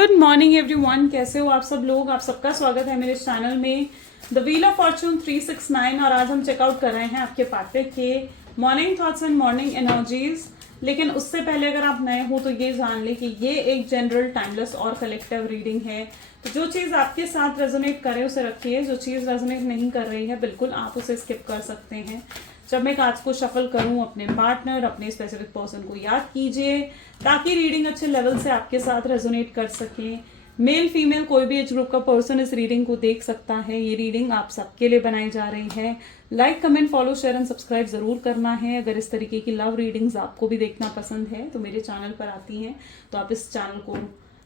Good morning everyone, कैसे हो आप सब लोग। आप सबका स्वागत है मेरे चैनल में द व्हील ऑफ फॉर्चून 369। और आज हम चेकआउट कर रहे हैं आपके पार्टनर के morning thoughts and morning energies. लेकिन उससे पहले अगर आप नए हो तो ये जान ले कि ये एक जनरल, टाइमलेस और कलेक्टिव रीडिंग है। तो जो चीज़ आपके साथ रेजोनेट करे उसे रखिए, जो चीज़ रेजोनेट नहीं कर रही है बिल्कुल आप उसे स्किप कर सकते हैं। जब मैं कार्ड्स को शफल करूं, अपने पार्टनर, अपने स्पेसिफिक पर्सन को याद कीजिए ताकि रीडिंग अच्छे लेवल से आपके साथ रेजोनेट कर सके। मेल फीमेल कोई भी एज ग्रुप का पर्सन इस रीडिंग को देख सकता है। ये रीडिंग आप सबके लिए बनाई जा रही है। Like, comment, follow, share and subscribe जरूर करना है। अगर इस तरीके की लव रीडिंग्स आपको भी देखना पसंद है तो मेरे चैनल पर आती हैं तो आप इस चैनल को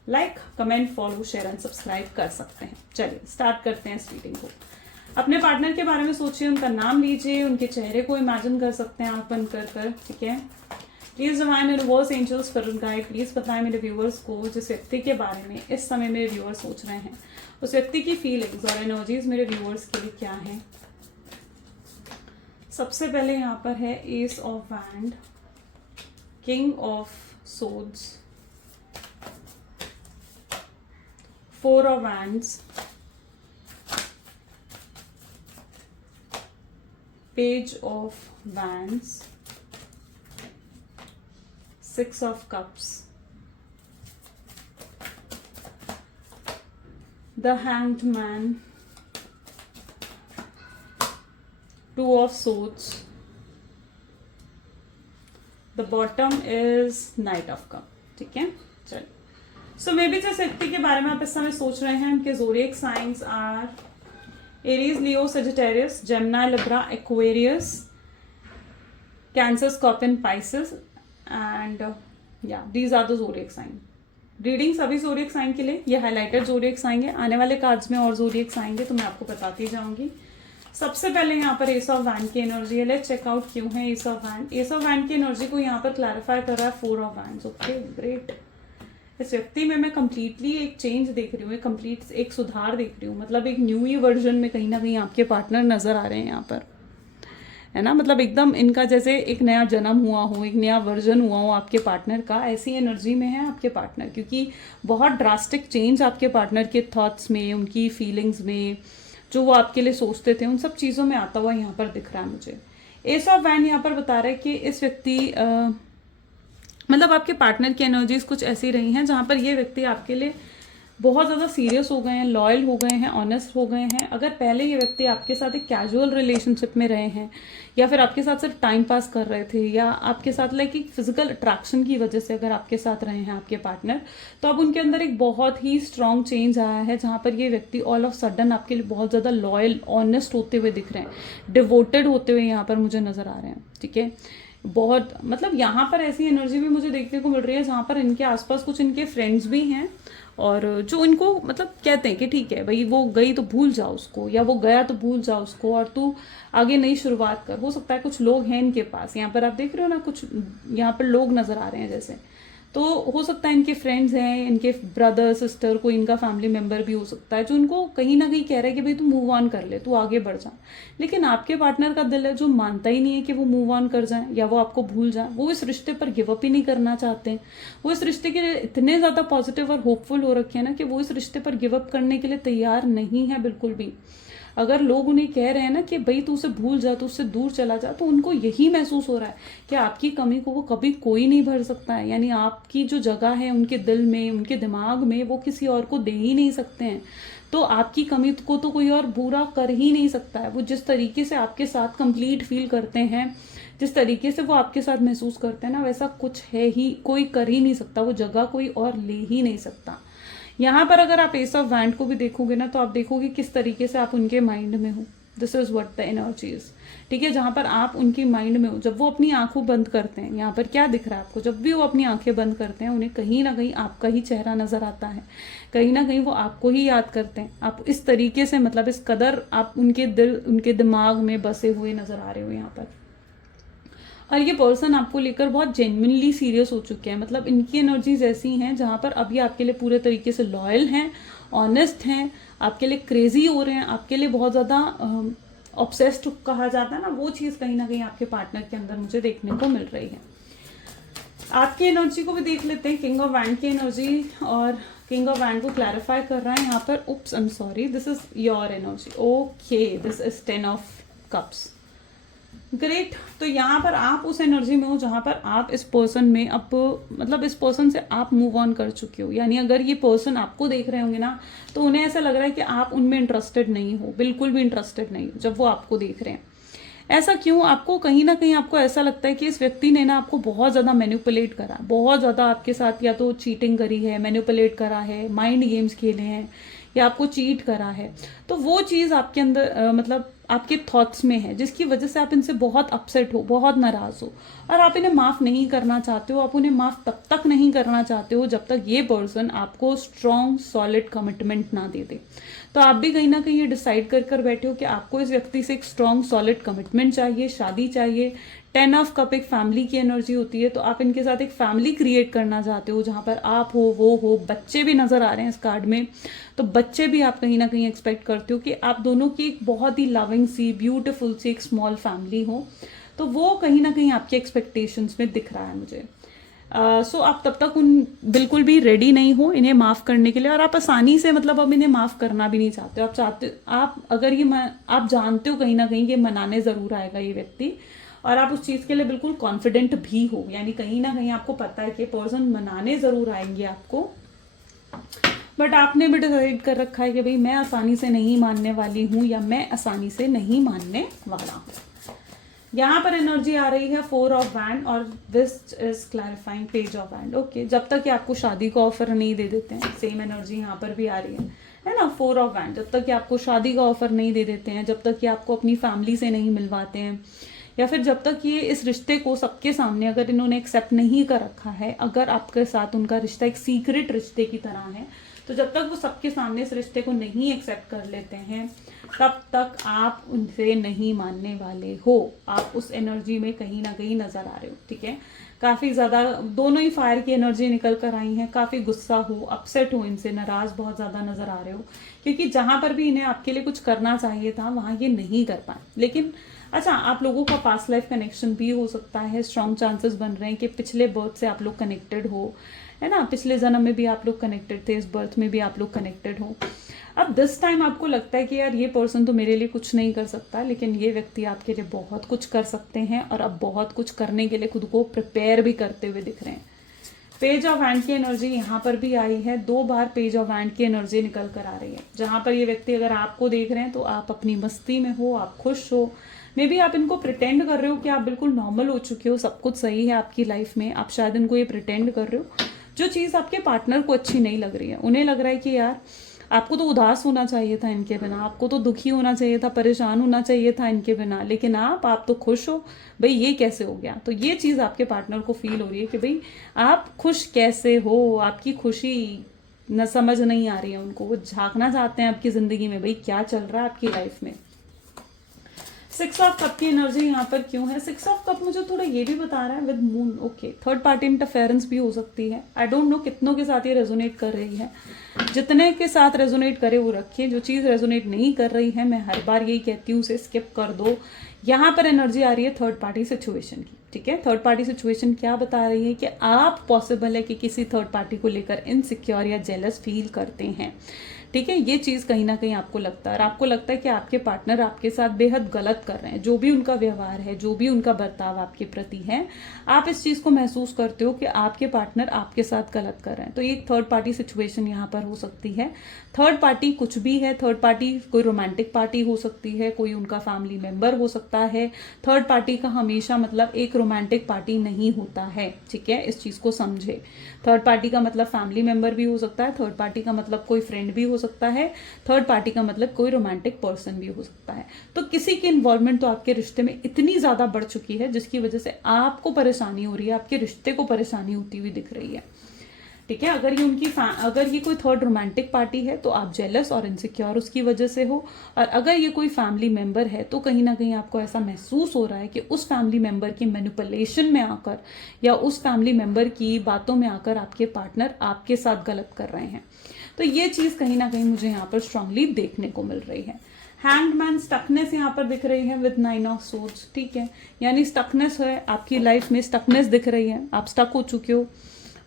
like, comment, follow, share and subscribe कर सकते हैं। चलिए स्टार्ट करते हैं इस रीडिंग को। अपने पार्टनर के बारे में सोचिए, उनका नाम लीजिए, उनके चेहरे को इमेजिन कर सकते हैं आप बंद कर, ठीक है। Please divine universe, angels, spirit guide, please बताएं मेरे व्यूअर्स को जिस व्यक्ति के बारे में इस समय मेरे व्यूअर्स सोच रहे हैं, उस व्यक्ति की फीलिंग्स और एनर्जीज मेरे व्यूअर्स के लिए क्या है। सबसे पहले यहाँ पर है S of wand, king of swords, four of wands, Page of Wands, Six of Cups, the Hanged Man, Two of Swords, the bottom is Knight of Cup, ठीक है। चलिए, सो मे बी जिस व्यक्ति के बारे में आप इस समय सोच रहे हैं उनके zodiac signs are Aries, Leo, Sagittarius, Gemini, Libra, Aquarius, Cancer, Scorpion, Pisces, and these are the zodiac sign. Reading सभी zodiac sign के लिए, ये हाईलाइटेड zodiac sign है। आने वाले कार्ड्स में और zodiac sign है तो मैं आपको बताती जाऊंगी। सबसे पहले यहाँ पर एस ऑफ वैंड की एनर्जी है। लेट्स चेक आउट क्यों है S of wand. S of wand की एनर्जी को यहाँ पर क्लैरिफाई कर रहा है four of wands. Okay, great. इस व्यक्ति में मैं कंप्लीटली एक चेंज देख रही हूँ, एक कंप्लीट एक सुधार देख रही हूँ। मतलब एक न्यू ही वर्जन में कहीं ना कहीं आपके पार्टनर नजर आ रहे हैं यहाँ पर, है ना। मतलब एकदम इनका जैसे एक नया जन्म हुआ हो, एक नया वर्जन हुआ हो आपके पार्टनर का, ऐसी एनर्जी में है आपके पार्टनर। क्योंकि बहुत ड्रास्टिक चेंज आपके पार्टनर के थॉट्स में, उनकी फीलिंग्स में, जो वो आपके लिए सोचते थे, उन सब चीज़ों में आता हुआ यहाँ पर दिख रहा है मुझे। एस ऑफ वैंड यहाँ पर बता रहा है कि इस व्यक्ति मतलब आपके पार्टनर की एनर्जीज कुछ ऐसी रही हैं जहाँ पर ये व्यक्ति आपके लिए बहुत ज़्यादा सीरियस हो गए हैं, लॉयल हो गए हैं, ऑनेस्ट हो गए हैं। अगर पहले ये व्यक्ति आपके साथ एक कैजुअल रिलेशनशिप में रहे हैं या फिर आपके साथ सिर्फ टाइम पास कर रहे थे या आपके साथ लाइक एक फिजिकल अट्रैक्शन की वजह से अगर आपके साथ रहे हैं आपके पार्टनर, तो अब उनके अंदर एक बहुत ही स्ट्रॉन्ग चेंज आया है जहाँ पर ये व्यक्ति ऑल ऑफ सडन आपके लिए बहुत ज़्यादा लॉयल, ऑनेस्ट होते हुए दिख रहे हैं, डिवोटेड होते हुए यहाँ पर मुझे नज़र आ रहे हैं, ठीक है। बहुत मतलब यहाँ पर ऐसी एनर्जी भी मुझे देखने को मिल रही है जहाँ पर इनके आसपास कुछ इनके फ्रेंड्स भी हैं और जो इनको मतलब कहते हैं कि ठीक है भाई, वो गई तो भूल जाओ उसको, या वो गया तो भूल जाओ उसको और तू आगे नई शुरुआत कर। हो सकता है कुछ लोग हैं इनके पास, यहाँ पर आप देख रहे हो ना, कुछ यहाँ पर लोग नजर आ रहे हैं जैसे, तो हो सकता है इनके फ्रेंड्स हैं, इनके ब्रदर सिस्टर, कोई इनका फैमिली मेंबर भी हो सकता है जो इनको कहीं ना कहीं कह रहा है कि भाई तू मूव ऑन कर ले, तू आगे बढ़ जा। लेकिन आपके पार्टनर का दिल है जो मानता ही नहीं है कि वो मूव ऑन कर जाए या वो आपको भूल जाए। वो इस रिश्ते पर गिव अप ही नहीं करना चाहते हैं। वो इस रिश्ते के लिए इतने ज़्यादा पॉजिटिव और होपफुल हो रखे हैं ना कि वो इस रिश्ते पर गिव अप करने के लिए तैयार नहीं है बिल्कुल भी। अगर लोग उन्हें कह रहे हैं ना कि भाई तू उसे भूल जा, तू उससे दूर चला जा, तो उनको यही महसूस हो रहा है कि आपकी कमी को वो कभी कोई नहीं भर सकता है। यानी आपकी जो जगह है उनके दिल में, उनके दिमाग में, वो किसी और को दे ही नहीं सकते हैं। तो आपकी कमी को तो कोई और पूरा कर ही नहीं सकता है। वो जिस तरीके से आपके साथ कंप्लीट फील करते हैं, जिस तरीके से वो आपके साथ महसूस करते हैं ना, वैसा कुछ है ही कोई कर ही नहीं सकता। वो जगह कोई और ले ही नहीं सकता। यहाँ पर अगर आप एस ऑफ वैंड को भी देखोगे ना तो आप देखोगे किस तरीके से आप उनके माइंड में हो। This is what the energy is, ठीक है। जहाँ पर आप उनकी माइंड में हो, जब वो अपनी आंखों बंद करते हैं, यहाँ पर क्या दिख रहा है आपको, जब भी वो अपनी आंखें बंद करते हैं उन्हें कहीं ना कहीं आपका ही चेहरा नजर आता है, कहीं ना कहीं वो आपको ही याद करते हैं। आप इस तरीके से मतलब इस कदर आप उनके दिल, उनके दिमाग में बसे हुए नजर आ रहे हो यहाँ पर। और ये पर्सन आपको लेकर बहुत जेन्युइनली सीरियस हो चुके हैं। मतलब इनकी एनर्जीज ऐसी हैं जहाँ पर अभी आपके लिए पूरे तरीके से लॉयल हैं, ऑनेस्ट हैं, आपके लिए क्रेजी हो रहे हैं, आपके लिए बहुत ज़्यादा ऑब्सेस्ड कहा जाता है ना, वो चीज़ कहीं ना कहीं आपके पार्टनर के अंदर मुझे देखने को मिल रही है। आपकी एनर्जी को भी देख लेते हैं, किंग ऑफ वैंड की एनर्जी और किंग ऑफ वैंड को क्लैरिफाई कर रहा है यहाँ पर. Oops, I am sorry, this is your energy. Okay, this is 10 of cups. Great. तो यहाँ पर आप उस एनर्जी में हो जहाँ पर आप इस पर्सन में अब मतलब इस पर्सन से आप मूव ऑन कर चुके हो. यानी अगर ये पर्सन आपको देख रहे होंगे ना, तो उन्हें ऐसा लग रहा है कि आप उनमें इंटरेस्टेड नहीं हो, बिल्कुल भी इंटरेस्टेड नहीं हो जब वो आपको देख रहे हैं. ऐसा क्यों? आपको कहीं ना कहीं आपको ऐसा लगता है कि इस व्यक्ति ने ना आपको बहुत ज़्यादा मैनिपुलेट करा, बहुत ज़्यादा आपके साथ या तो चीटिंग करी है, मैनिपुलेट करा है, माइंड गेम्स खेले हैं, या आपको चीट करा है. तो वो चीज़ आपके अंदर मतलब आपके थॉट्स में है, जिसकी वजह से आप इनसे बहुत अपसेट हो, बहुत नाराज़ हो, और आप इन्हें माफ़ नहीं करना चाहते हो. आप उन्हें माफ़ तब तक नहीं करना चाहते हो जब तक ये पर्सन आपको स्ट्रॉन्ग सॉलिड कमिटमेंट ना दे दे. तो आप भी कहीं ना कहीं ये डिसाइड कर बैठे हो कि आपको इस व्यक्ति से एक स्ट्रॉन्ग सॉलिड कमिटमेंट चाहिए, शादी चाहिए. 10 ऑफ कप एक फैमिली की एनर्जी होती है, तो आप इनके साथ एक फैमिली क्रिएट करना चाहते हो जहाँ पर आप हो, वो हो, बच्चे भी नजर आ रहे हैं इस कार्ड में. तो बच्चे भी आप कहीं ना कहीं एक्सपेक्ट करते हो कि आप दोनों की एक बहुत ही लविंग सी, ब्यूटीफुल सी एक स्मॉल फैमिली हो. तो वो कहीं ना कहीं आपके एक्सपेक्टेशंस में दिख रहा है मुझे. सो आप तब तक बिल्कुल भी रेडी नहीं हो इन्हें माफ़ करने के लिए, और आप आसानी से मतलब अब इन्हें माफ़ करना भी नहीं चाहते हो. आप अगर आप जानते हो कहीं ना कहीं कि मनाने ज़रूर आएगा ये व्यक्ति, और आप उस चीज़ के लिए बिल्कुल कॉन्फिडेंट भी हो. यानी कहीं ना कहीं आपको पता है कि पर्सन मनाने ज़रूर आएंगे आपको, बट आपने भी डिसाइड कर रखा है कि भाई मैं आसानी से नहीं मानने वाली हूँ, या मैं आसानी से नहीं मानने वाला हूँ. यहाँ पर एनर्जी आ रही है 4 ऑफ वैंड, और this is clarifying page of wand. Okay, जब तक कि आपको शादी का ऑफर नहीं दे देते हैं, सेम एनर्जी यहाँ पर भी आ रही है ना, 4 ऑफ वैंड. जब तक कि आपको शादी का ऑफर नहीं दे देते हैं, जब तक कि आपको अपनी फैमिली से नहीं मिलवाते हैं, या फिर जब तक ये इस रिश्ते को सबके सामने अगर इन्होंने एक्सेप्ट नहीं कर रखा है, अगर आपके साथ उनका रिश्ता एक सीक्रेट रिश्ते की तरह है, तो जब तक वो सबके सामने इस रिश्ते को नहीं एक्सेप्ट कर लेते हैं, तब तक आप उनसे नहीं मानने वाले हो. आप उस एनर्जी में कहीं ना कहीं नजर आ रहे हो. ठीक है, काफ़ी ज़्यादा दोनों ही फायर की एनर्जी निकल कर आई हैं. काफ़ी गुस्सा हो, अपसेट हो, इनसे नाराज़ बहुत ज़्यादा नजर आ रहे हो, क्योंकि जहाँ पर भी इन्हें आपके लिए कुछ करना चाहिए था वहाँ ये नहीं कर पाए. लेकिन अच्छा, आप लोगों का पास्ट लाइफ कनेक्शन भी हो सकता है. स्ट्रॉन्ग चांसेस बन रहे हैं कि पिछले बर्थ से आप लोग कनेक्टेड हो, है ना. पिछले जन्म में भी आप लोग कनेक्टेड थे, इस बर्थ में भी आप लोग कनेक्टेड हो. अब दिस टाइम आपको लगता है कि यार ये पर्सन तो मेरे लिए कुछ नहीं कर सकता, लेकिन ये व्यक्ति आपके लिए बहुत कुछ कर सकते हैं, और अब बहुत कुछ करने के लिए खुद को प्रिपेयर भी करते हुए दिख रहे हैं. पेज ऑफ हैंड की एनर्जी यहाँ पर भी आई है. 2 बार पेज ऑफ हैंड की एनर्जी निकल कर आ रही है, जहाँ पर ये व्यक्ति अगर आपको देख रहे हैं तो आप अपनी मस्ती में हो, आप खुश हो. मे बी आप इनको प्रिटेंड कर रहे हो कि आप बिल्कुल नॉर्मल हो चुके हो, सब कुछ सही है आपकी लाइफ में. आप शायद इनको ये प्रिटेंड कर रहे हो. जो चीज़ आपके पार्टनर को अच्छी नहीं लग रही है, उन्हें लग रहा है कि यार आपको तो उदास होना चाहिए था इनके बिना, आपको तो दुखी होना चाहिए था, परेशान होना चाहिए था इनके बिना, लेकिन आप तो खुश हो. भाई ये कैसे हो गया? तो ये चीज़ आपके पार्टनर को फील हो रही है कि भाई आप खुश कैसे हो, आपकी खुशी न समझ नहीं आ रही है उनको. वो झांकना चाहते हैं आपकी ज़िंदगी में, भाई क्या चल रहा है आपकी लाइफ में. 6 ऑफ कप की एनर्जी यहाँ पर क्यों है? 6 ऑफ कप मुझे थोड़ा ये भी बता रहा है with moon. Okay, third party interference भी हो सकती है. आई डोंट नो कितनों के साथ ये रेजोनेट कर रही है. जितने के साथ रेजोनेट करे वो रखिए. जो चीज़ रेजोनेट नहीं कर रही है, मैं हर बार यही कहती हूँ, उसे स्किप कर दो. यहाँ पर एनर्जी आ रही है थर्ड पार्टी सिचुएशन की. ठीक है, थर्ड पार्टी सिचुएशन क्या बता रही है कि आप पॉसिबल है कि किसी थर्ड पार्टी को लेकर इनसिक्योर या जेलस फील करते हैं. ठीक है, ये चीज़ कहीं ना कहीं आपको लगता है, और आपको लगता है कि आपके पार्टनर आपके साथ बेहद गलत कर रहे हैं. जो भी उनका व्यवहार है, जो भी उनका बर्ताव आपके प्रति है, आप इस चीज़ को महसूस करते हो कि आपके पार्टनर आपके साथ गलत कर रहे हैं. तो ये एक थर्ड पार्टी सिचुएशन यहाँ पर हो सकती है. थर्ड पार्टी कुछ भी है. थर्ड पार्टी कोई रोमांटिक पार्टी हो सकती है, कोई उनका फैमिली मेंबर हो सकता है. थर्ड पार्टी का हमेशा मतलब एक रोमांटिक पार्टी नहीं होता है. ठीक है, इस चीज़ को समझे. थर्ड पार्टी का मतलब फैमिली मेंबर भी हो सकता है. थर्ड पार्टी का मतलब कोई फ्रेंड भी हो सकता है. थर्ड पार्टी का मतलब कोई रोमांटिक पर्सन भी हो सकता है. तो किसी की इन्वॉल्वमेंट तो आपके रिश्ते में इतनी ज्यादा बढ़ चुकी है, जिसकी वजह से आपको परेशानी हो रही है, आपके रिश्ते को परेशानी होती हुई दिख रही है. ठीक है, अगर ये कोई थर्ड रोमांटिक पार्टी है तो आप जेलस और इनसिक्योर उसकी वजह से हो. और अगर ये कोई फैमिली मेंबर है तो कहीं ना कहीं आपको ऐसा महसूस हो रहा है कि उस फैमिली मेंबर की मैनिपुलेशन में आकर, या उस फैमिली मेंबर की बातों में आकर आपके पार्टनर आपके साथ गलत कर रहे हैं. तो ये चीज़ कहीं ना कहीं मुझे यहाँ पर स्ट्रांगली देखने को मिल रही है. हैंग्ड मैन, स्टकनेस यहाँ पर दिख रही है विद 9 ऑफ सोर्ड्स. ठीक है, यानी स्टकनेस है आपकी लाइफ में, स्टकनेस दिख रही है, आप स्टक हो चुके हो.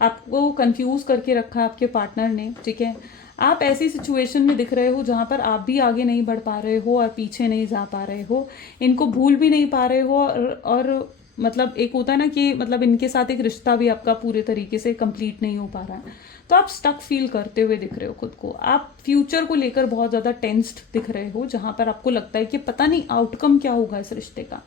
आपको कंफ्यूज करके रखा है आपके पार्टनर ने, ठीक है। आप ऐसी सिचुएशन में दिख रहे हो जहाँ पर आप भी आगे नहीं बढ़ पा रहे हो और पीछे नहीं जा पा रहे हो, इनको भूल भी नहीं पा रहे हो, और मतलब एक होता है ना कि मतलब इनके साथ एक रिश्ता भी आपका पूरे तरीके से कंप्लीट नहीं हो पा रहा है, तो आप स्टक फील करते हुए दिख रहे हो खुद को। आप फ्यूचर को लेकर बहुत ज़्यादा टेंस्ड दिख रहे हो, जहाँ पर आपको लगता है कि पता नहीं आउटकम क्या होगा इस रिश्ते का,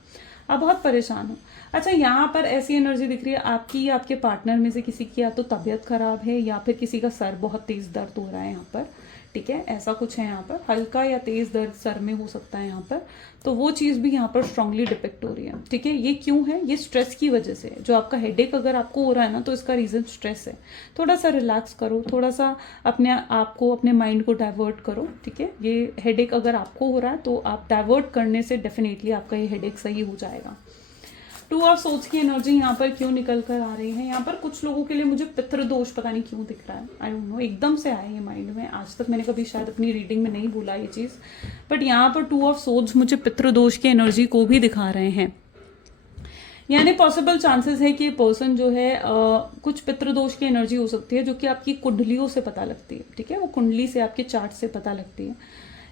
आप बहुत परेशान हो। अच्छा, यहाँ पर ऐसी एनर्जी दिख रही है आपकी या आपके पार्टनर में से किसी की या तो तबीयत खराब है या फिर किसी का सर बहुत तेज दर्द हो रहा है यहाँ पर, ठीक है, ऐसा कुछ है यहाँ पर, हल्का या तेज दर्द सर में हो सकता है यहाँ पर, तो वो चीज़ भी यहाँ पर स्ट्रांगली डिपिक्ट हो रही है, ठीक है। ये क्यों है? ये स्ट्रेस की वजह से जो आपका हेडेक अगर आपको हो रहा है ना, तो इसका रीज़न स्ट्रेस है। थोड़ा सा रिलैक्स करो, थोड़ा सा अपने आप को, अपने माइंड को डाइवर्ट करो, ठीक है। ये हेडेक अगर आपको हो रहा है तो आप डाइवर्ट करने से डेफिनेटली आपका ये हेडेक सही हो जाएगा। 2 ऑफ सोर्ड्स की एनर्जी यहाँ पर क्यों निकल कर आ रही है? यहाँ पर कुछ लोगों के लिए मुझे पितृदोष पता नहीं क्यों दिख रहा है, आई डोंट नो, एकदम से आया ये माइंड में। आज तक मैंने कभी शायद अपनी रीडिंग में नहीं बोला ये चीज़, बट यहाँ पर 2 ऑफ सोर्ड्स मुझे पितृदोष की एनर्जी को भी दिखा रहे हैं। यानी पॉसिबल चांसेस है कि पर्सन जो है कुछ पितृदोष की एनर्जी हो सकती है, जो कि आपकी कुंडलियों से पता लगती है, ठीक है, वो कुंडली से आपके चार्ट से पता लगती है।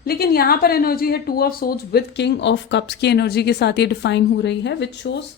लेकिन यहाँ पर एनर्जी है 2 of swords with king of cups की एनर्जी के साथ ये डिफाइन हो रही है, विच शोज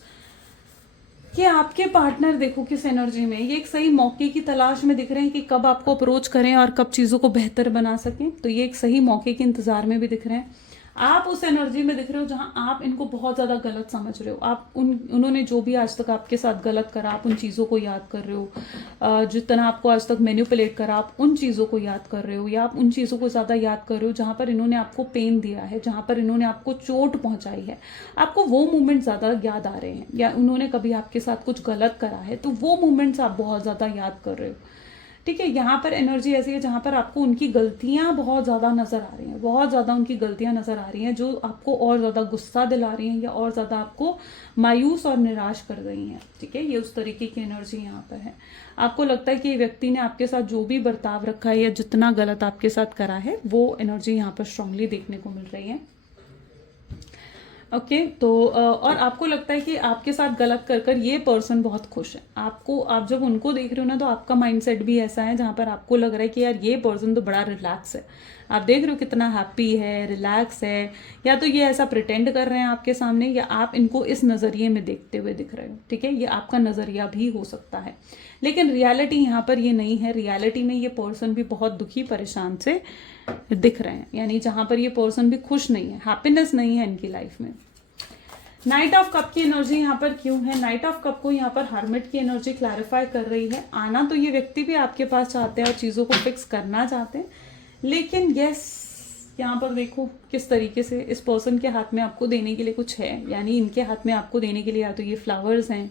कि आपके पार्टनर देखो किस एनर्जी में, ये एक सही मौके की तलाश में दिख रहे हैं कि कब आपको अप्रोच करें और कब चीज़ों को बेहतर बना सकें, तो ये एक सही मौके के इंतजार में भी दिख रहे हैं। आप उस एनर्जी में दिख रहे हो जहां आप इनको बहुत ज़्यादा गलत समझ रहे हो, आप उन्होंने जो भी आज तक आपके साथ गलत करा, आप उन चीज़ों को याद कर रहे हो, जितना आपको आज तक मैनिपुलेट करा आप उन चीज़ों को याद कर रहे हो, या आप उन चीज़ों को ज़्यादा याद कर रहे हो जहाँ पर इन्होंने आपको पेन दिया है, जहाँ पर इन्होंने आपको चोट पहुँचाई है, आपको वो मोमेंट ज़्यादा याद आ रहे हैं, या उन्होंने कभी आपके साथ कुछ गलत करा है तो वो मोमेंट्स आप बहुत ज़्यादा याद कर रहे हो, ठीक है। यहाँ पर एनर्जी ऐसी है जहाँ पर आपको उनकी गलतियाँ बहुत ज़्यादा नज़र आ रही हैं, बहुत ज़्यादा उनकी गलतियाँ नज़र आ रही हैं जो आपको और ज़्यादा गुस्सा दिला रही हैं या और ज़्यादा आपको मायूस और निराश कर रही हैं, ठीक है। ये उस तरीके की एनर्जी यहाँ पर है। आपको लगता है कि ये व्यक्ति ने आपके साथ जो भी बर्ताव रखा है या जितना गलत आपके साथ करा है, वो एनर्जी यहाँ पर स्ट्रांगली देखने को मिल रही है। ओके तो और आपको लगता है कि आपके साथ गलत कर कर ये पर्सन बहुत खुश है। आपको, आप जब उनको देख रहे हो ना, तो आपका माइंडसेट भी ऐसा है जहाँ पर आपको लग रहा है कि यार ये पर्सन तो बड़ा रिलैक्स है। आप देख रहे हो कितना हैप्पी है, रिलैक्स है, या तो ये ऐसा प्रिटेंड कर रहे हैं आपके सामने, या आप इनको इस नज़रिए में देखते हुए दिख रहे हो, ठीक है। ये आपका नज़रिया भी हो सकता है, लेकिन रियलिटी यहाँ पर ये नहीं है। रियलिटी में ये पर्सन भी बहुत दुखी परेशान से दिख रहे हैं, यानी जहां पर ये पर्सन भी खुश नहीं है, हैप्पीनेस नहीं है इनकी लाइफ में। नाइट ऑफ कप की एनर्जी यहाँ पर क्यों है? नाइट ऑफ कप को यहाँ पर हर्मिट की एनर्जी क्लैरिफाई कर रही है। आना तो ये व्यक्ति भी आपके पास चाहते हैं और चीज़ों को फिक्स करना चाहते हैं, लेकिन यस यहाँ पर देखो किस तरीके से इस पर्सन के हाथ में आपको देने के लिए कुछ है, यानी इनके हाथ में आपको देने के लिए या तो ये फ्लावर्स हैं,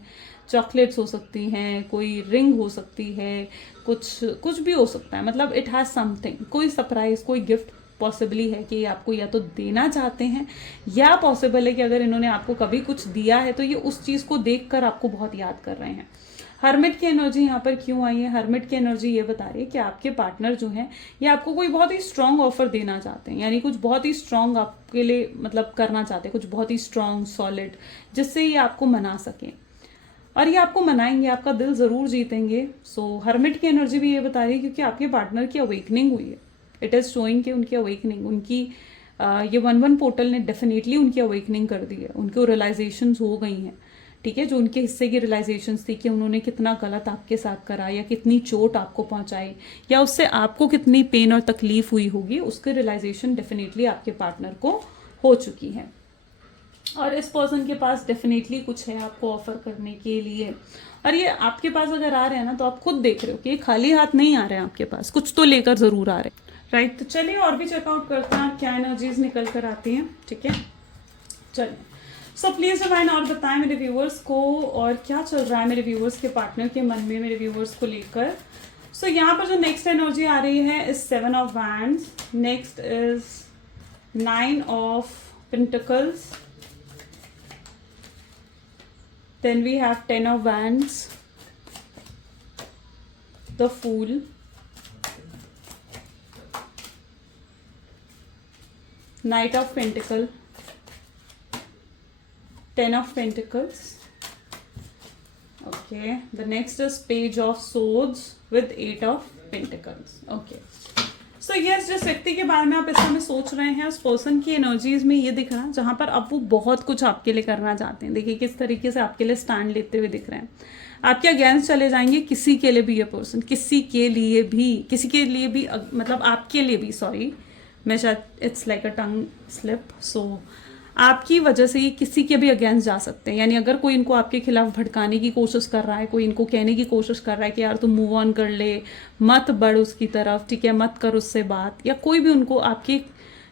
चॉकलेट्स हो सकती हैं, कोई रिंग हो सकती है, कुछ भी हो सकता है, मतलब इट हैज़ समथिंग, कोई सरप्राइज, कोई गिफ्ट पॉसिबली है कि आपको या तो देना चाहते हैं, या पॉसिबल है कि अगर इन्होंने आपको कभी कुछ दिया है तो ये उस चीज़ को देखकर आपको बहुत याद कर रहे हैं। हर्मिट की एनर्जी यहाँ पर क्यों आई है? हर्मिट की एनर्जी ये बता रही है कि आपके पार्टनर जो हैं ये आपको कोई बहुत ही स्ट्रांग ऑफर देना चाहते हैं, यानी कुछ बहुत ही स्ट्रांग आपके लिए मतलब करना चाहते हैं, कुछ बहुत ही स्ट्रांग सॉलिड, जिससे ये आपको मना सकें, और ये आपको मनाएंगे, आपका दिल ज़रूर जीतेंगे। सो हर्मिट की एनर्जी भी ये बता रही है क्योंकि आपके पार्टनर की अवेकनिंग हुई है। इट इज़ शोइंग कि उनकी अवेकनिंग, उनकी ये 1-1 पोर्टल ने डेफिनेटली उनकी अवेकनिंग कर दी है, उनको रियलाइजेशंस हो गई हैं, ठीक है। जो उनके हिस्से की रियलाइजेशंस थी कि उन्होंने कितना गलत आपके साथ करा, या कितनी चोट आपको पहुंचाई, या उससे आपको कितनी पेन और तकलीफ हुई होगी, उसकी रियलाइजेशन डेफिनेटली आपके पार्टनर को हो चुकी है। और इस पर्सन के पास डेफिनेटली कुछ है आपको ऑफर करने के लिए, और ये आपके पास अगर आ रहे हैं ना, तो आप खुद देख रहे हो कि ये खाली हाथ नहीं आ रहे हैं आपके पास, कुछ तो लेकर जरूर आ रहे हैं, राइट। तो चलिए और भी चेकआउट करते हैं क्या एनर्जीज निकल कर आती हैं, ठीक है। चलिए सो प्लीज डिवाइन और बताएं मेरे व्यूअर्स को, और क्या चल रहा है मेरे व्यूअर्स के पार्टनर के मन में मेरे व्यूअर्स को लेकर। सो यहाँ पर जो नेक्स्ट एनर्जी आ रही है is 7 of wands, next is 9 of pentacles, then we have 10 of wands, the fool, knight of pentacle, 10 of pentacles, okay, Okay, the next is Page of Swords with 8 of Pentacles. Okay. So yes, जिस व्यक्ति के बारे में आप इस समय सोच रहे हैं, उस पर्सन की एनर्जीज में ये दिख रहा है जहाँ पर अब वो बहुत कुछ आपके लिए करना चाहते हैं. देखिए किस तरीके से आपके लिए स्टैंड लेते हुए दिख रहे हैं. आपके अगेंस्ट चले जाएंगे किसी के लिए भी. ये पर्सन किसी के लिए भी मतलब आपके लिए भी, सॉरी मैं शायद it's like a tongue slip. So आपकी वजह से ये किसी के भी अगेंस्ट जा सकते हैं. यानी अगर कोई इनको आपके खिलाफ भड़काने की कोशिश कर रहा है, कोई इनको कहने की कोशिश कर रहा है कि यार तुम मूव ऑन कर ले, मत बढ़ उसकी तरफ, ठीक है, मत कर उससे बात, या कोई भी उनको आपके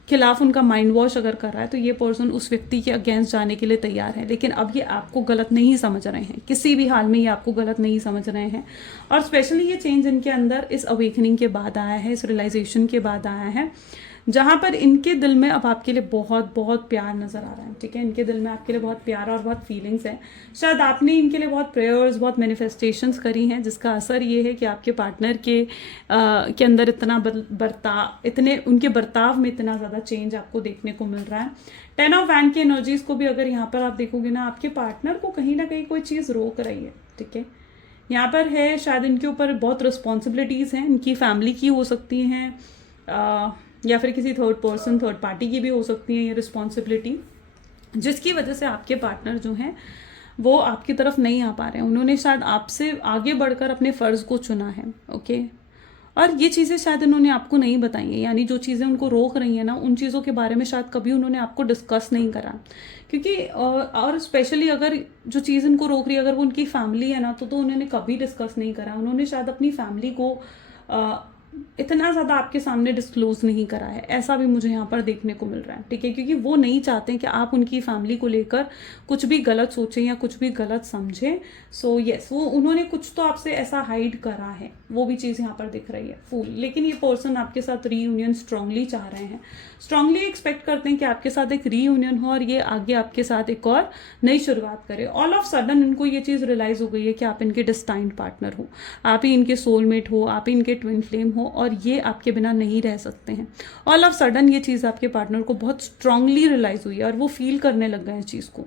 खिलाफ उनका माइंड वॉश अगर कर रहा है, तो ये पर्सन उस व्यक्ति के अगेंस्ट जाने के लिए तैयार है. लेकिन अब ये आपको गलत नहीं समझ रहे हैं, किसी भी हाल में ये आपको गलत नहीं समझ रहे हैं. और स्पेशली ये चेंज इनके अंदर इस अवेकनिंग के बाद आया है, इस रियलाइजेशन के बाद आया है, जहाँ पर इनके दिल में अब आपके लिए बहुत बहुत प्यार नज़र आ रहा है. ठीक है, इनके दिल में आपके लिए बहुत प्यार और बहुत फीलिंग्स है. शायद आपने इनके लिए बहुत प्रेयर्स, बहुत मैनिफेस्टेशंस करी हैं, जिसका असर ये है कि आपके पार्टनर के अंदर उनके बर्ताव में इतना ज़्यादा चेंज आपको देखने को मिल रहा है. 10 ऑफ वैंड की एनर्जीज को भी अगर यहाँ पर आप देखोगे ना, आपके पार्टनर को कहीं ना कहीं कोई चीज़ रोक रही है. ठीक है, यहाँ पर है शायद इनके ऊपर बहुत रिस्पॉन्सिबिलिटीज़ हैं, इनकी फैमिली की हो सकती हैं या फिर किसी थर्ड पार्टी की भी हो सकती है ये रिस्पॉन्सिबिलिटी, जिसकी वजह से आपके पार्टनर जो हैं वो आपकी तरफ नहीं आ पा रहे हैं. उन्होंने शायद आपसे आगे बढ़कर अपने फ़र्ज़ को चुना है. ओके, और ये चीज़ें शायद इन्होंने आपको नहीं बताई हैं. यानी जो चीज़ें उनको रोक रही हैं ना, उन चीज़ों के बारे में शायद कभी उन्होंने आपको डिस्कस नहीं करा. क्योंकि और स्पेशली अगर जो चीज़ इनको रोक रही है अगर वो उनकी फैमिली है ना, तो उन्होंने कभी डिस्कस नहीं करा. उन्होंने शायद अपनी फैमिली को इतना ज़्यादा आपके सामने डिस्क्लोज नहीं करा है. ऐसा भी मुझे यहाँ पर देखने को मिल रहा है. ठीक है, क्योंकि वो नहीं चाहते कि आप उनकी फैमिली को लेकर कुछ भी गलत सोचें या कुछ भी गलत समझें. सो यस, वो उन्होंने कुछ तो आपसे ऐसा हाइड करा है, वो भी चीज़ यहाँ पर दिख रही है. फूल. लेकिन ये पर्सन आपके साथ रीयूनियन स्ट्रांगली चाह रहे हैं, स्ट्रांगली एक्सपेक्ट करते हैं कि आपके साथ एक रीयूनियन हो और ये आगे आपके साथ एक और नई शुरुआत करे. ऑल ऑफ सडन इनको ये चीज़ रियलाइज़ हो गई है कि आप इनके डिस्टाइंड पार्टनर हो, आप ही इनके सोलमेट हो, आप ही इनके ट्विन फ्लेम हो, और ये आपके बिना नहीं रह सकते हैं. ऑल ऑफ सडन ये चीज़ आपके पार्टनर को बहुत स्ट्रांगली रियलाइज़ हुई है और वो फील करने लग गए इस चीज़ को.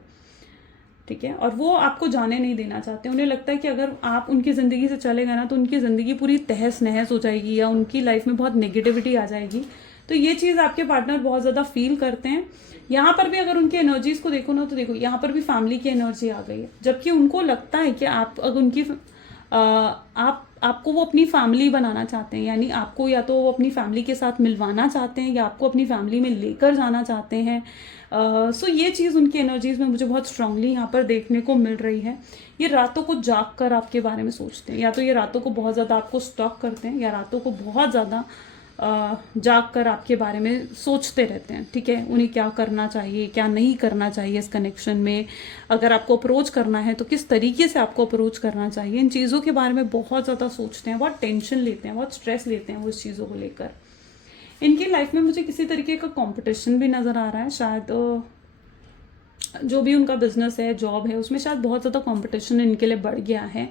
ठीक है, और वो आपको जाने नहीं देना चाहते. उन्हें लगता है कि अगर आप उनकी ज़िंदगी से चले गए ना, तो उनकी ज़िंदगी पूरी तहस नहस हो जाएगी या उनकी लाइफ में बहुत नेगेटिविटी आ जाएगी. तो ये चीज़ आपके पार्टनर बहुत ज़्यादा फील करते हैं. यहाँ पर भी अगर उनकी एनर्जीज को देखो ना, तो देखो यहाँ पर भी फैमिली की एनर्जी आ गई है. जबकि उनको लगता है कि आप अगर उनकी आपको वो अपनी फैमिली बनाना चाहते हैं, यानी आपको या तो वो अपनी फैमिली के साथ मिलवाना चाहते हैं या आपको अपनी फैमिली में लेकर जाना चाहते हैं. सो ये चीज़ उनकी एनर्जीज में मुझे बहुत स्ट्रांगली यहाँ पर देखने को मिल रही है. ये रातों को जाग कर आपके बारे में सोचते हैं, या तो ये रातों को बहुत ज़्यादा आपको स्टॉक करते हैं, या रातों को बहुत ज़्यादा जाग कर आपके बारे में सोचते रहते हैं. ठीक है, उन्हें क्या करना चाहिए, क्या नहीं करना चाहिए इस कनेक्शन में, अगर आपको अप्रोच करना है तो किस तरीके से आपको अप्रोच करना चाहिए, इन चीज़ों के बारे में बहुत ज़्यादा सोचते हैं, बहुत टेंशन लेते हैं, बहुत स्ट्रेस लेते हैं वो इस चीज़ों को लेकर. इनकी लाइफ में मुझे किसी तरीके का कंपटीशन भी नज़र आ रहा है. शायद जो भी उनका बिजनेस है, जॉब है, उसमें शायद बहुत ज़्यादा कंपटीशन इनके लिए बढ़ गया है.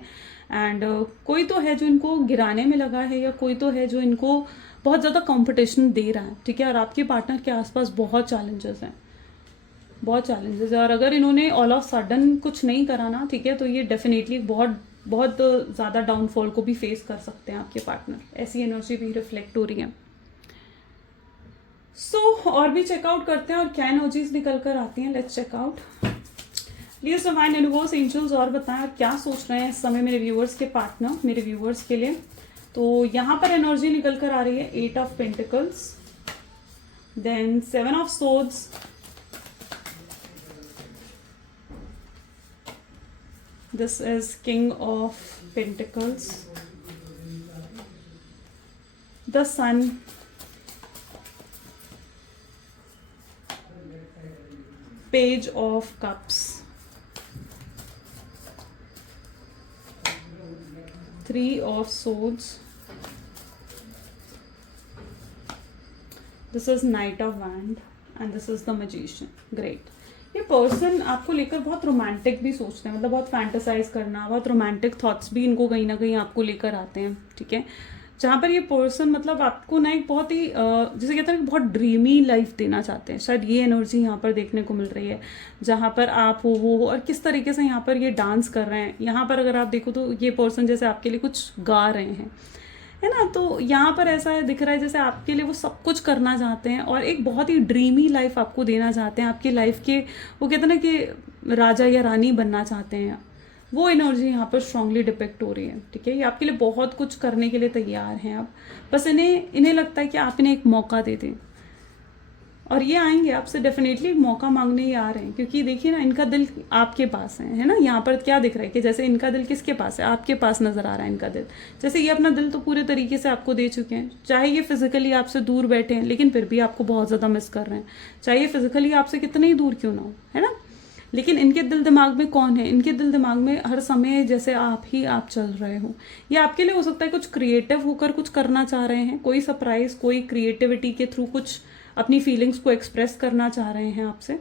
एंड कोई तो है जो इनको गिराने में लगा है, या कोई तो है जो इनको बहुत ज़्यादा कंपटीशन दे रहा है. ठीक है, और आपके पार्टनर के आसपास बहुत चैलेंजेस हैं, बहुत चैलेंजेस है. और अगर इन्होंने ऑल ऑफ सडन कुछ नहीं करा ना, ठीक है, तो ये डेफिनेटली बहुत बहुत ज़्यादा डाउनफॉल को भी फेस कर सकते हैं आपके पार्टनर. ऐसी एनर्जी भी रिफ्लेक्ट हो रही है. और भी चेकआउट करते हैं और क्या एनर्जीज निकल कर आती हैं. Let's check out. Please divine universe, angels, और बताएं क्या सोच रहे हैं इस समय मेरे व्यूअर्स के पार्टनर, मेरे व्यूअर्स के लिए. तो यहाँ पर एनर्जी निकल कर आ रही है 8 of pentacles, then 7 of swords, this is king of pentacles, the sun, page of cups, 3 of swords, this is knight of wand, and this is the magician. Great. ये पर्सन आपको लेकर बहुत रोमांटिक भी सोचते हैं, मतलब बहुत फैंटेसाइज करना, बहुत रोमांटिक थॉट्स भी इनको कहीं ना कहीं आपको लेकर आते हैं. ठीक है, जहाँ पर ये पर्सन मतलब आपको ना एक बहुत ही जैसे कहते हैं कि बहुत ड्रीमी लाइफ देना चाहते हैं, शायद ये एनर्जी यहाँ पर देखने को मिल रही है। जहाँ पर आप हो वो हो, और किस तरीके से यहाँ पर ये डांस कर रहे हैं। यहाँ पर अगर आप देखो तो ये पर्सन जैसे आपके लिए कुछ गा रहे हैं, है ना। तो यहाँ पर ऐसा है दिख रहा है जैसे आपके लिए वो सब कुछ करना चाहते हैं और एक बहुत ही ड्रीमी लाइफ आपको देना चाहते हैं। आपकी लाइफ के वो कहते हैं ना कि राजा या रानी बनना चाहते हैं, वो एनर्जी यहाँ पर स्ट्रांगली डिपेक्ट हो रही है। ठीक है, ये आपके लिए बहुत कुछ करने के लिए तैयार हैं आप, बस इन्हें लगता है कि आप इन्हें एक मौका दे दें। और ये आएंगे आपसे डेफिनेटली मौका मांगने ही आ रहे हैं, क्योंकि देखिए ना इनका दिल आपके पास है ना। यहाँ पर क्या दिख रहा है कि जैसे इनका दिल किसके पास है, आपके पास नजर आ रहा है इनका दिल। जैसे ये अपना दिल तो पूरे तरीके से आपको दे चुके हैं, चाहे ये फिजिकली आपसे दूर बैठे हैं लेकिन फिर भी आपको बहुत ज़्यादा मिस कर रहे हैं, चाहे ये फिजिकली आपसे कितने ही दूर क्यों ना हो, है ना। लेकिन इनके दिल दिमाग में कौन है, इनके दिल दिमाग में हर समय जैसे आप चल रहे हो। ये आपके लिए हो सकता है कुछ क्रिएटिव होकर कुछ करना चाह रहे हैं, कोई सरप्राइज, कोई क्रिएटिविटी के थ्रू कुछ अपनी फीलिंग्स को एक्सप्रेस करना चाह रहे हैं आपसे।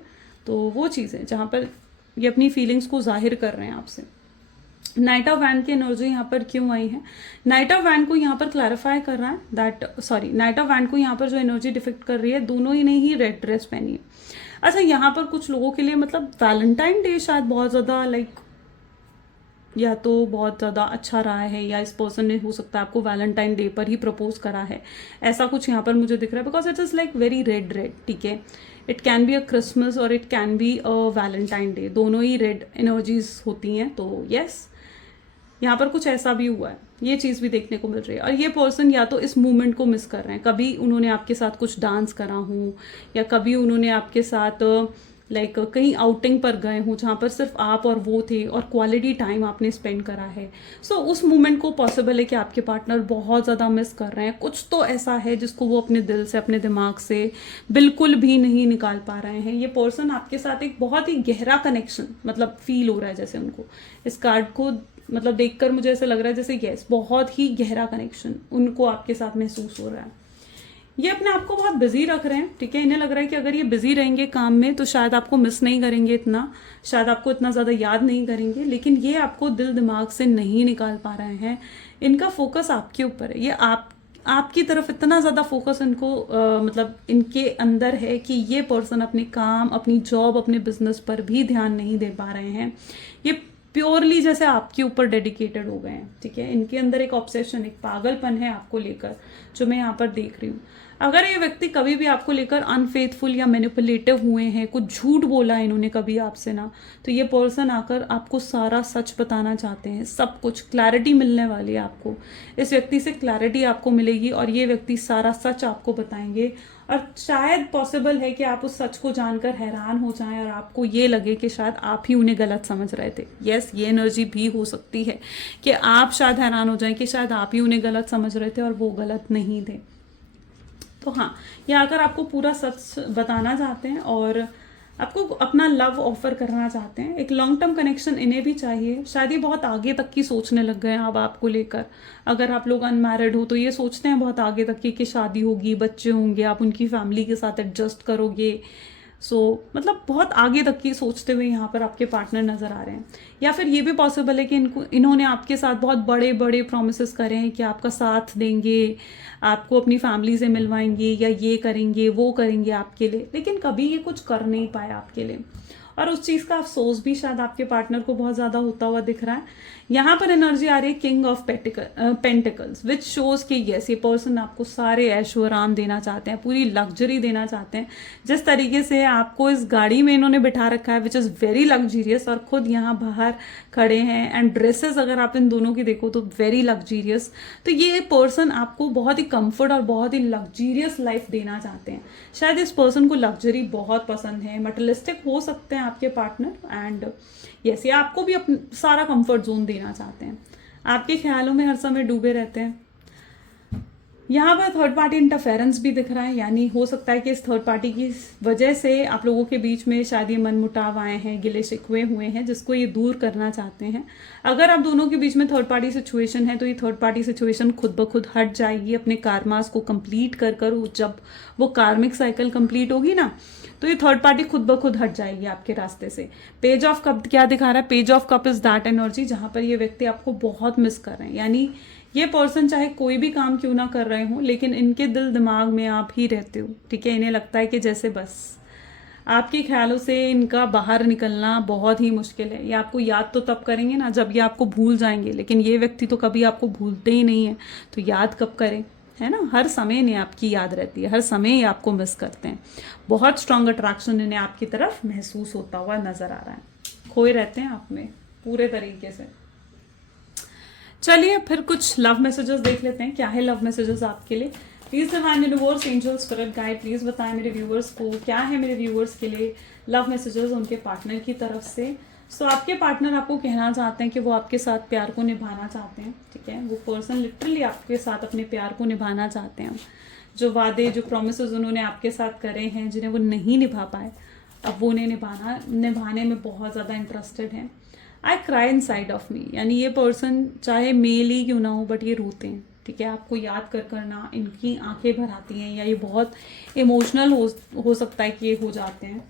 तो वो चीज़ है जहाँ पर ये अपनी फीलिंग्स को जाहिर कर रहे हैं आपसे। नाइट ऑफ वैंड की एनर्जी यहाँ पर क्यों आई है, नाइट ऑफ वैंड को यहाँ पर क्लैरिफाई कर रहा है नाइट ऑफ वैंड को यहाँ पर जो एनर्जी डिफेक्ट कर रही है, दोनों ही ने ही रेड ड्रेस पहनी है। अच्छा, यहाँ पर कुछ लोगों के लिए मतलब वैलेंटाइन डे शायद बहुत ज़्यादा या तो बहुत ज़्यादा अच्छा रहा है, या इस पर्सन ने हो सकता है आपको वैलेंटाइन डे पर ही प्रपोज करा है, ऐसा कुछ यहाँ पर मुझे दिख रहा है। Because it is like very red, ठीक है। It can be a Christmas और it can be a Valentine day, दोनों ही रेड एनर्जीज होती हैं। तो यस, यहाँ पर कुछ ऐसा भी हुआ है, ये चीज़ भी देखने को मिल रही है। और ये पर्सन या तो इस मोमेंट को मिस कर रहे हैं, कभी उन्होंने आपके साथ कुछ डांस करा हो, या कभी उन्होंने आपके साथ कहीं आउटिंग पर गए हों जहाँ पर सिर्फ आप और वो थे और क्वालिटी टाइम आपने स्पेंड करा है। सो उस मोमेंट को पॉसिबल है कि आपके पार्टनर बहुत ज़्यादा मिस कर रहे हैं। कुछ तो ऐसा है जिसको वो अपने दिल से, अपने दिमाग से बिल्कुल भी नहीं निकाल पा रहे हैं। ये पर्सन आपके साथ एक बहुत ही गहरा कनेक्शन मतलब फील हो रहा है, जैसे उनको इस कार्ड को मतलब देखकर मुझे ऐसा लग रहा है जैसे यस, बहुत ही गहरा कनेक्शन उनको आपके साथ महसूस हो रहा है। ये अपने आप को बहुत बिजी रख रहे हैं, ठीक है। इन्हें लग रहा है कि अगर ये बिजी रहेंगे काम में तो शायद आपको मिस नहीं करेंगे इतना, शायद आपको इतना ज़्यादा याद नहीं करेंगे, लेकिन ये आपको दिल दिमाग से नहीं निकाल पा रहे हैं। इनका फोकस आपके ऊपर है, ये आपकी तरफ इतना ज़्यादा फोकस इनको मतलब इनके अंदर है कि ये पर्सन अपने काम, अपनी जॉब, अपने बिजनेस पर भी ध्यान नहीं दे पा रहे हैं। ये प्योरली जैसे आपके ऊपर डेडिकेटेड हो गए हैं, ठीक है। इनके अंदर एक ऑब्सेशन, एक पागलपन है आपको लेकर, जो मैं यहाँ पर देख रही हूँ। अगर ये व्यक्ति कभी भी आपको लेकर अनफेथफुल या मैनिपुलेटिव हुए हैं, कुछ झूठ बोला है इन्होंने कभी आपसे ना, तो ये पर्सन आकर आपको सारा सच बताना चाहते हैं। सब कुछ क्लैरिटी मिलने वाली है आपको, इस व्यक्ति से क्लैरिटी आपको मिलेगी और ये व्यक्ति सारा सच आपको बताएंगे। और शायद पॉसिबल है कि आप उस सच को जानकर हैरान हो जाएं और आपको ये लगे कि शायद आप ही उन्हें गलत समझ रहे थे। यस, ये एनर्जी भी हो सकती है कि आप शायद हैरान हो जाएं कि शायद आप ही उन्हें गलत समझ रहे थे और वो गलत नहीं थे। तो हाँ, ये आकर आपको पूरा सच बताना चाहते हैं और आपको अपना लव ऑफर करना चाहते हैं। एक लॉन्ग टर्म कनेक्शन इन्हें भी चाहिए। शायद ये बहुत आगे तक की सोचने लग गए हैं अब आपको लेकर। अगर आप लोग अनमैरिड हो तो ये सोचते हैं बहुत आगे तक की कि शादी होगी, बच्चे होंगे, आप उनकी फैमिली के साथ एडजस्ट करोगे। मतलब बहुत आगे तक की सोचते हुए यहाँ पर आपके पार्टनर नज़र आ रहे हैं। या फिर ये भी पॉसिबल है कि इन्होंने आपके साथ बहुत बड़े बड़े प्रोमिसेस करे हैं कि आपका साथ देंगे, आपको अपनी फैमिली से मिलवाएंगे, या ये करेंगे वो करेंगे आपके लिए, लेकिन कभी ये कुछ कर नहीं पाए आपके लिए। और उस चीज़ का अफसोस भी शायद आपके पार्टनर को बहुत ज़्यादा होता हुआ दिख रहा है। यहाँ पर एनर्जी आ रही है king of pentacles, which shows कि यस, ये पर्सन आपको सारे ऐशो आराम देना चाहते हैं, पूरी लग्जरी देना चाहते हैं। जिस तरीके से आपको इस गाड़ी में इन्होंने बिठा रखा है विच इज़ वेरी लग्जीरियस, और खुद यहाँ बाहर खड़े हैं, एंड ड्रेसेस अगर आप इन दोनों की देखो तो वेरी लग्जीरियस। तो ये पर्सन आपको बहुत ही कंफर्ट और बहुत ही लग्जीरियस लाइफ देना चाहते हैं। शायद इस पर्सन को लग्जरी बहुत पसंद है, मटेरियलिस्टिक हो सकते हैं आपके पार्टनर, एंड यस, ये आपको भी अपना सारा कंफर्ट जोन देना चाहते हैं, आपके ख्यालों में हर समय डूबे रहते हैं। यहाँ पर थर्ड पार्टी इंटरफेरेंस भी दिख रहा है, यानी हो सकता है कि इस थर्ड पार्टी की वजह से आप लोगों के बीच में शायद ये मनमुटाव आए हैं, गिले शिकवे हुए हैं, जिसको ये दूर करना चाहते हैं। अगर आप दोनों के बीच में थर्ड पार्टी सिचुएशन है तो ये थर्ड पार्टी सिचुएशन खुद ब खुद हट जाएगी अपने कार्मास को कंप्लीट कर जब वो कार्मिक साइकिल कंप्लीट होगी ना, तो ये थर्ड पार्टी खुद ब खुद हट जाएगी आपके रास्ते से। पेज ऑफ कप क्या दिखा रहा है? Page of cup is that energy जहां पर ये व्यक्ति आपको बहुत मिस कर रहे हैं, यानी ये पर्सन चाहे कोई भी काम क्यों ना कर रहे हो, लेकिन इनके दिल दिमाग में आप ही रहते हो, ठीक है। इन्हें लगता है कि जैसे बस आपके ख्यालों से इनका बाहर निकलना बहुत ही मुश्किल है। ये आपको याद तो तब करेंगे ना जब ये आपको भूल जाएंगे, लेकिन ये व्यक्ति तो कभी आपको भूलते ही नहीं है, तो याद कब करें, है ना। हर समय इन्हें आपकी याद रहती है, हर समय ये आपको मिस करते हैं। बहुत स्ट्रांग अट्रैक्शन इन्हें आपकी तरफ महसूस होता हुआ नजर आ रहा है, खोए रहते हैं आप में पूरे तरीके से। चलिए फिर कुछ लव मैसेजेस देख लेते हैं, क्या है लव मैसेजेस आपके लिए। Please divine universe, angel, spirit guide, please बताएं मेरे व्यूवर्स को क्या है मेरे व्यूवर्स के लिए लव मैसेजेस उनके पार्टनर की तरफ से। सो आपके पार्टनर आपको कहना चाहते हैं कि वो आपके साथ प्यार को निभाना चाहते हैं, ठीक है। वो पर्सन लिटरली आपके साथ अपने प्यार को निभाना चाहते हैं। जो वादे, जो प्रोमिसेस उन्होंने आपके साथ करे हैं, जिन्हें वो नहीं निभा पाए, अब वो उन्हें निभाने में बहुत ज़्यादा इंटरेस्टेड हैं। I cry in side of me, यानी ये पर्सन चाहे मेल ही क्यों ना हो बट ये रोते हैं, ठीक है। आपको याद कर करना इनकी आंखें भर आती हैं, या ये बहुत इमोशनल हो सकता है कि ये हो जाते हैं।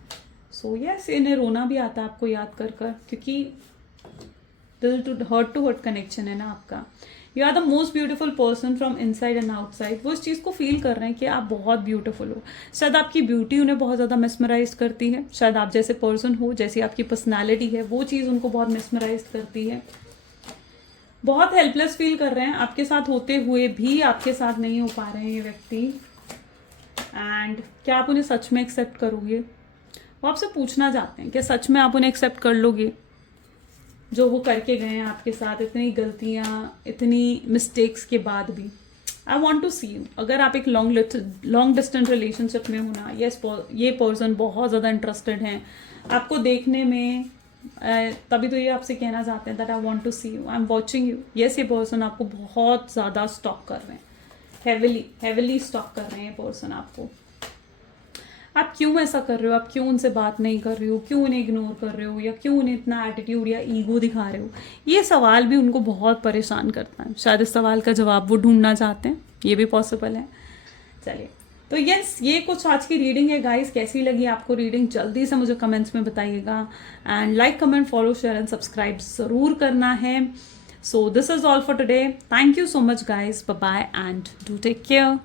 सो यस, इन्हें रोना भी आता है आपको याद कर कर, क्योंकि दिल टू हर्ट कनेक्शन है ना आपका। You are the most beautiful person from inside and outside. वो इस चीज़ को फील कर रहे हैं कि आप बहुत ब्यूटीफुल हो। शायद आपकी ब्यूटी उन्हें बहुत ज़्यादा मेस्मराइज करती है, शायद आप जैसे पर्सन हो, जैसी आपकी पर्सनैलिटी है, वो चीज़ उनको बहुत मेस्मराइज करती है। बहुत हेल्पलेस फील कर रहे हैं आपके साथ होते हुए भी, आपके साथ नहीं हो पा रहे हैं ये व्यक्ति। एंड क्या आप उन्हें सच में एक्सेप्ट करोगे? वो आपसे पूछना चाहते हैं कि सच में आप उन्हें एक्सेप्ट कर लोगे, जो वो करके गए हैं आपके साथ, इतनी गलतियाँ, इतनी मिस्टेक्स के बाद भी। I want to see you. अगर आप एक लॉन्ग डिस्टेंस रिलेशनशिप में हो ना, ये पर्सन बहुत ज़्यादा इंटरेस्टेड हैं आपको देखने में, तभी तो ये आपसे कहना चाहते हैं that I want to see you, I am watching you. Yes, ये पर्सन आपको बहुत ज़्यादा स्टॉक कर रहे हैं, हेविली स्टॉक कर रहे हैं ये पर्सन आपको। आप क्यों ऐसा कर रहे हो? आप क्यों उनसे बात नहीं कर रहे हो? क्यों उन्हें इग्नोर कर रहे हो? या क्यों उन्हें इतना एटीट्यूड या ईगो दिखा रहे हो? ये सवाल भी उनको बहुत परेशान करता है। शायद इस सवाल का जवाब वो ढूंढना चाहते हैं, ये भी पॉसिबल है। चलिए, तो यस, ये कुछ आज की रीडिंग है गाइस। कैसी लगी आपको रीडिंग जल्दी से मुझे कमेंट्स में बताइएगा। And like, comment, follow, share and subscribe ज़रूर करना है। So this is all for today. Thank you so much guys, bye bye and do take care.